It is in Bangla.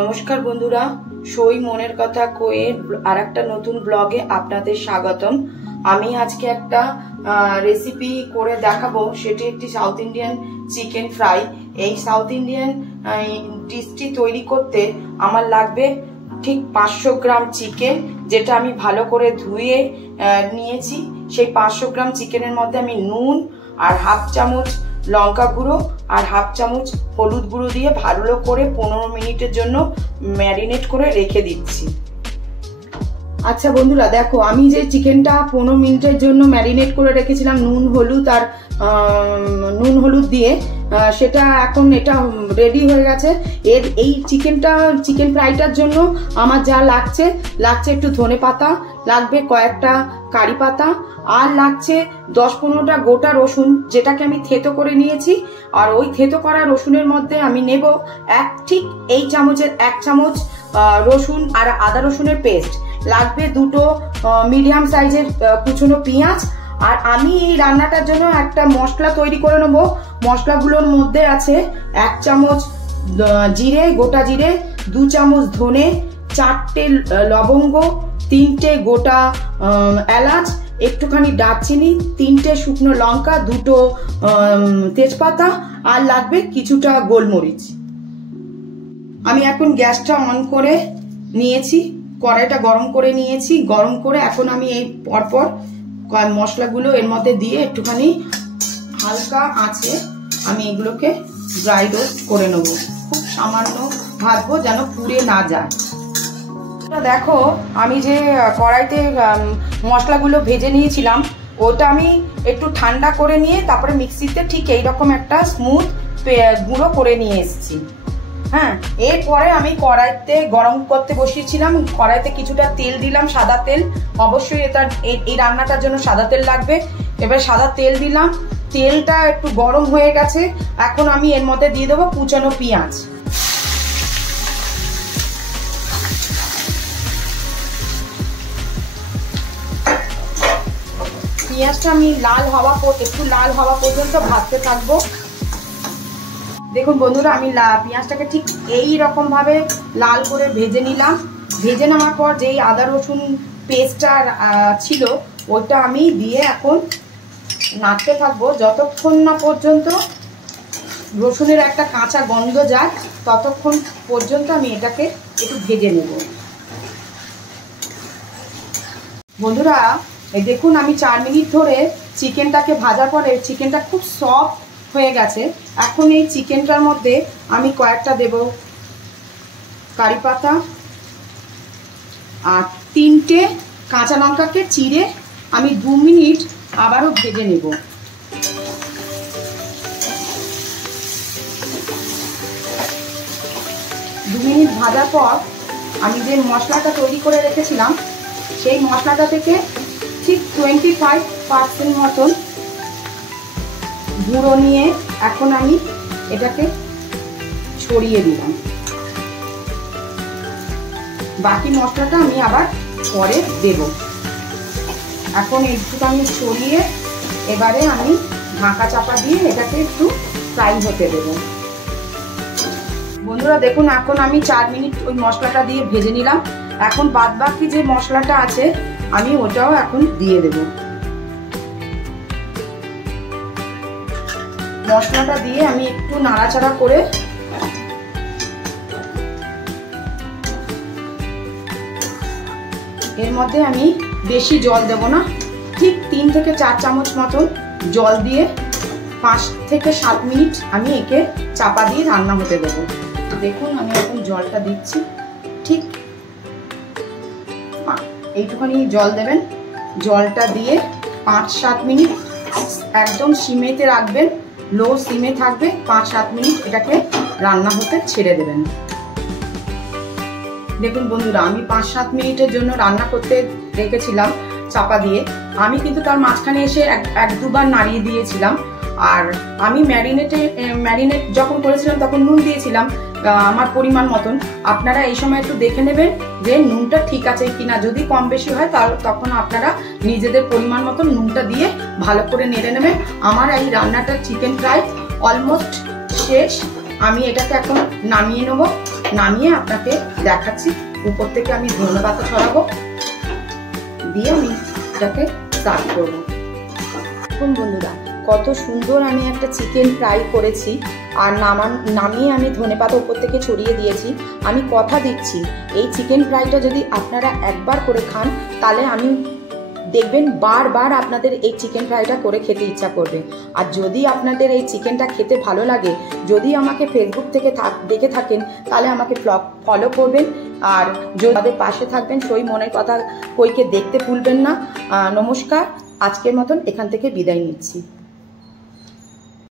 নমস্কার বন্ধুরা, সই মনের কথা কয়ে আর একটা নতুন ব্লগে আপনাদের স্বাগতম। আমি আজকে একটা রেসিপি করে দেখাবো, সেটি একটি সাউথ ইন্ডিয়ান চিকেন ফ্রাই। এই সাউথ ইন্ডিয়ান ডিশটি তৈরি করতে আমার লাগবে ঠিক 500 গ্রাম চিকেন, যেটা আমি ভালো করে ধুয়ে নিয়েছি। সেই 500 গ্রাম চিকেনের মধ্যে আমি নুন আর হাফ চামচ লঙ্কা গুঁড়ো আর হাফ চামচ হলুদ গুঁড়ো দিয়ে ভালো করে 15 মিনিটের জন্য ম্যারিনেট করে রেখে দিচ্ছি। আচ্ছা বন্ধুরা, দেখো আমি যে চিকেনটা 15 মিনিটের জন্য ম্যারিনেট করে রেখেছিলাম নুন হলুদ দিয়ে, সেটা এখন এটা রেডি হয়ে গেছে। এই চিকেন ফ্রাইটার জন্য আমার যা লাগছে একটু ধনে পাতা, লাগবে কয়েকটা কারি পাতা, আর লাগছে 10-15টা গোটা রসুন, যেটাকে আমি থেতো করে নিয়েছি। আর ওই থেতো করা রসুনের মধ্যে আমি নেব ঠিক এই চামচের 1 চামচ রসুন আর আদা রসুনের পেস্ট, লাগবে 2টো মিডিয়াম সাইজের কুচনো পেঁয়াজ। আর আমি এই রান্নাটার জন্য একটা মশলা তৈরি করে নেব। মশলাগুলোর মধ্যে আছে 1 চামচ জিরে, গোটা জিরে, 2 চামচ ধনে, 4টে লবঙ্গ, 3টে গোটা এলাচ, একটুখানি দারচিনি, 3টে শুকনো লঙ্কা, 2টো তেজপাতা, আর লাগবে কিছুটা গোলমরিচ। আমি এখন গ্যাসটা অন করে নিয়েছি, কড়াইটা গরম করে নিয়েছি। গরম করে এখন আমি এই পরপর মশলাগুলো এর মধ্যে দিয়ে একটুখানি হালকা আছে আমি এগুলোকে ড্রাই রোস্ট করে নেব। খুব সামান্য ভাজবো, যেন পুড়ে না যায়। দেখো আমি যে কড়াইতে মশলাগুলো ভেজে নিয়েছিলাম, ওটা আমি একটু ঠান্ডা করে নিয়ে তারপরে মিক্সিতে ঠিক এইরকম একটা স্মুথ গুঁড়ো করে নিয়ে এসেছি। হ্যাঁ, এরপরে আমি কড়াইতে গরম করতে বসিয়েছিলাম। কড়াইতে কিছুটা তেল দিলাম, সাদা তেল। অবশ্যই এই রান্নাটার জন্য সাদা তেল লাগবে। এবার সাদা তেল দিলাম, তেলটা একটু গরম হয়ে গেছে। এখন আমি এর মধ্যে দিয়ে দেবো কুচানো পেঁয়াজ। পেঁয়াজটা আমি একটু লাল হওয়া পর্যন্ত ভাজতে থাকবো। দেখুন বন্ধুরা, আমি পেঁয়াজটাকে ঠিক এই রকম ভাবে লাল করে ভেজে নিলাম। ভেজে নেওয়ার পর যেই আদা রসুন পেস্টটা ছিল ওটা আমি দিয়ে এখন নাড়তে থাকবো যতক্ষণ না পর্যন্ত রসুনের একটা কাঁচা গন্ধ যায়, ততক্ষণ পর্যন্ত আমি এটাকে একটু ভেজে নেব। বন্ধুরা দেখুন, আমি 4 মিনিট ধরে চিকেনটাকে ভাজার পরে চিকেনটা খুব সফট হয়ে গেছে। এখন এই চিকেনটার মধ্যে আমি কয়েকটা দেব কারি পাতা আর 3টে কাঁচা লঙ্কাকে চিড়ে আমি 2 মিনিট আবারও ভেজে নেব। দু মিনিট ভাজার পর আমি যে মশলাটা তৈরি করে রেখেছিলাম, সেই মশলাটা থেকে ঠিক 25% মতন গুঁড়ো নিয়ে এখন আমি এটাকে ছড়িয়ে দিলাম। বাকি মশলাটা আমি আবার পরে দেব। এখন একটু আমি ছড়িয়ে এবারে আমি ঢাকা চাপা দিয়ে এটাকে একটু ফ্রাই হতে দেব। বন্ধুরা দেখুন, এখন আমি 4 মিনিট ওই মশলাটা দিয়ে ভেজে নিলাম। এখন বাদ বাকি যে মশলাটা আছে আমি ওটাও এখন দিয়ে দেব। মশলাটা দিয়ে আমি একটু নাড়াচাড়া করে এর মধ্যে আমি বেশি জল দেব না, ঠিক 3 থেকে 4 চামচ মতন জল দিয়ে 5 থেকে 7 মিনিট আমি একে চাপা দিয়ে রান্না হতে দেবো। দেখুন আমি এখন জলটা দিচ্ছি, ঠিক এইটুখানি জল দেবেন। জলটা দিয়ে 5-7 মিনিট একদম সিমেতে রাখবেন, লো সিমে থাকবে। 5-7 মিনিট এটাকে রান্না হতে ছেড়ে দেবেন। দেখুন বন্ধুরা, আমি 5-7 মিনিটের জন্য রান্না করতে রেখেছিলাম চাপা দিয়ে। আমি কিন্তু তার মাঝখানে এসে 1-2 বার নাড়িয়ে দিয়েছিলাম। আর আমি ম্যারিনেট যখন করেছিলাম তখন নুন দিয়েছিলাম আমার পরিমাণ মতন। আপনারা এই সময় একটু দেখে নেবেন যে নুনটা ঠিক আছে কিনা। যদি কম বেশি হয় তখন আপনারা নিজেদের পরিমাণ মতন নুনটা দিয়ে ভালো করে নেড়ে নেবেন। আমার এই রান্নাটা চিকেন ফ্রাই অলমোস্ট শেষ। আমি এটাকে এখন নামিয়ে নেব। নামিয়ে আপনাকে দেখাচ্ছি। উপর থেকে আমি ধনে পাতা ছড়াবো, দিয়ে আমি এটাকে সার্ভ করবো। এখন বন্ধুরা কত সুন্দর আমি একটা চিকেন ফ্রাই করেছি, আর নামিয়ে আমি ধনেপাতা উপর থেকে ছড়িয়ে দিয়েছি। আমি কথা দিচ্ছি এই চিকেন ফ্রাইটা যদি আপনারা একবার করে খান, তাহলে আমি দেখবেন বারবার আপনাদের এই চিকেন ফ্রাইটা করে খেতে ইচ্ছা করবে। আর যদি আপনাদের এই চিকেনটা খেতে ভালো লাগে, যদি আমাকে ফেসবুক থেকে দেখে থাকেন, তাহলে আমাকে ফলো করবেন, আর যদি আমাদের পাশে থাকবেন। সই মনের কথা কইকে দেখতে ভুলবেন না। নমস্কার, আজকের মতন এখান থেকে বিদায় নিচ্ছি।